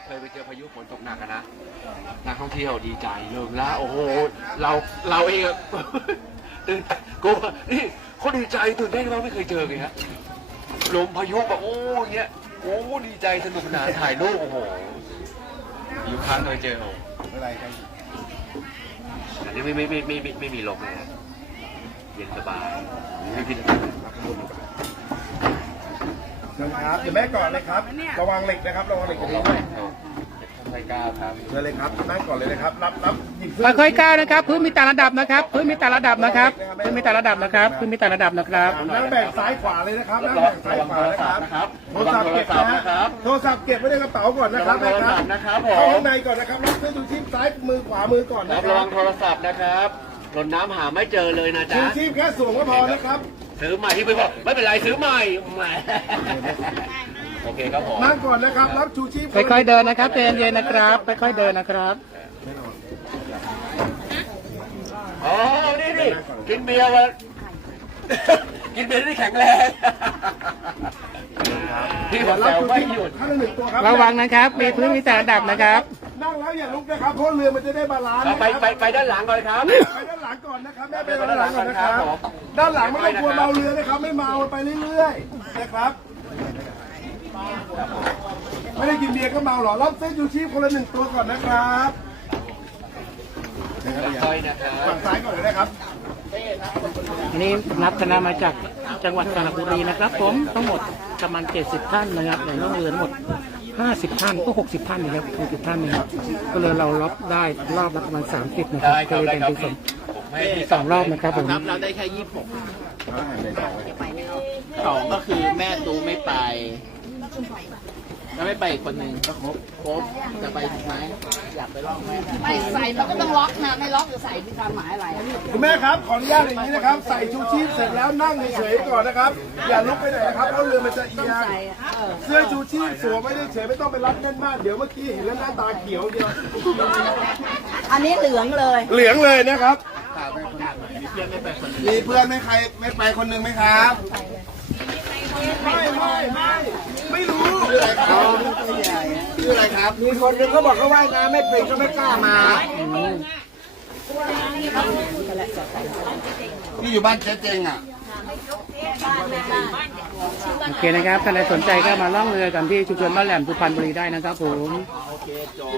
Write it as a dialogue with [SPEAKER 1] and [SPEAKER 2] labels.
[SPEAKER 1] เคยไปเจอพายุฝนตกหนักนะนักท่องเที่ยวดีใจเริ่มแล้วโอ้โหเราเองอะ ตื่นกูนี่เขาดีใจตื่นเต้นเราไม่เคยเจอเลยฮะลมพายุแบบโอ้เงี้ยโอ้ดีใจสนุกสนานถ่ายรูปโอ้โหอยู่ครั้งเคยเจออะไรกันอันนี้ไม่มีลมเลยนะเย็นสบายไม่พิษ
[SPEAKER 2] เชิญครับเดี๋ยวแม่ก่อนเลยครับระวังเหล็กนะครับระวังเหล็กกระดิ่งด้วย
[SPEAKER 1] ไม่กล้าครับ
[SPEAKER 2] เชิญเลยครับแม่ก่อนเลยนะครับรับหยิบเสื้อ
[SPEAKER 3] ค่อยๆก้าวนะครับพื้นมีแต่ระดับนะครับพื้นมีแต่ระดับนะครับพื้นมีแต่ระดับนะครับพื้นมีแต่ระดับนะครับ
[SPEAKER 2] นั่งแบ่งซ้ายขวาเลยนะครับนั่งแบ่งซ้ายขวานะครับโทรศัพท์เก็บนะครับโทรศัพท์เก็บไว้ในกระเป๋าก่อนนะครับเข้าข้างในก่อนนะครับรับเสื้อชูชีพซ้ายมือขวามือก่อนนะค
[SPEAKER 1] ระ
[SPEAKER 2] รั
[SPEAKER 1] วั
[SPEAKER 2] บ
[SPEAKER 1] งโทรศัพท์นะครับหล่นน้ำหาไม่เจอเลยนะ
[SPEAKER 2] ชู
[SPEAKER 1] จ๊ะ
[SPEAKER 2] ชีพแค่สวมก็พอนะครับ
[SPEAKER 1] ซื้อใหม่ที่ไปบอกไม่เป็นไรซื้อใหม่แหมโอเคครับผม
[SPEAKER 2] นั่งก่อนนะครับรับชูชีพ
[SPEAKER 3] ค่อยๆเดินนะครับใจเย็นๆนะครับค่อยๆเดินนะครับ
[SPEAKER 1] อ๋อนี่กินเบียร์วันกินเบียร์ที่แข็งแรงที่ผม
[SPEAKER 2] รับ
[SPEAKER 1] แซว
[SPEAKER 2] ชู
[SPEAKER 1] ไม่
[SPEAKER 2] ชีพ
[SPEAKER 1] หยุด
[SPEAKER 2] ท่านละหนึ่งตัวครับ
[SPEAKER 3] ระวังนะครับมีพื้นมีแต่ระดับนะครับ
[SPEAKER 2] นั่งแล้วอย่าลุกนะครับเพราะเรือมันจะได้บาลานซ์นะครับ
[SPEAKER 1] ไปด้านหลังก่อนครับ
[SPEAKER 2] ไปด้านหลังก่อนนะครับแม่ไปด้านหลังก่อนนะครับด้านหลังไม่ต้องกลัวเมาเรือนะครับไม่เมาไปเรื่อยๆนะครับไม่ได้กินเบียร์ก็เมาหรอรับเส้นชูชีพคนละหนึ่งตัวก่อนนะครับ
[SPEAKER 1] ค่อยๆนะครับ
[SPEAKER 2] ฝั่งซ้ายก่อนเลยนะครับ
[SPEAKER 3] อันนี้นับคณะมาจากจังหวัดสระบุรีนะครับผมทั้งหมดประมาณ70ท่านนะครับในล่องเรือทั้งหมด50ท่านก็60ท่านนะครับ60ท่านนะครับก็เลยเรารับได้รอบละประมาณ30นะครับ
[SPEAKER 1] ได้ค
[SPEAKER 3] ก็
[SPEAKER 1] รับ
[SPEAKER 3] เลย
[SPEAKER 1] ได้
[SPEAKER 3] เป็น
[SPEAKER 1] ครับ
[SPEAKER 3] ที่สองรอบนะครับผม
[SPEAKER 4] เราได้แค่26สองก็คือแม่ตูไม่ไป แล้วไม่ไปอีกคนหนึ่งก็ครบจะไปถูกไหมอยากไปลองแม่
[SPEAKER 5] ไม่ใส่เราก็ต้องล็อกนะไม่ล็อกจะใส่มีความหมายอะไร
[SPEAKER 2] คุณแม่ครับขออนุญาตอย่างนี้นะครับใส่ชูชีพเสร็จแล้วนั่งเฉยๆก่อนนะครับอย่าลุกไปไหนนะครับเพราะเรือมันจะเอียงเสื้อชูชีพสวมไว้เฉยๆไม่ต้องไปรัดแน่นมากเดี๋ยวเมื่อกี้เห็นแล้วหน้าตาเขียวเดียว
[SPEAKER 5] อันนี้เหลืองเลย
[SPEAKER 2] เหลืองเลยนะครับ
[SPEAKER 4] มีเพื่อนไม่ไปคนหนึ่ง
[SPEAKER 2] มีเพื่อนไม่ใครไม่ไปคนหนึ่งไหมครับไม่รู้ชื่ออะไรครับชื่ออะไรครับมีคนหนึ่งเขาบอกเขาว่ายน้ำไม่เป็นก็ไม่กล้ามาพี่อยู่บ้านเจ๊เจงอ่ะ
[SPEAKER 3] โอเคนะครับท่านใดสนใจก็มาล่องเรือกันที่ชุมชนบ้านแหลมสุพรรณบุรีได้นะครับผม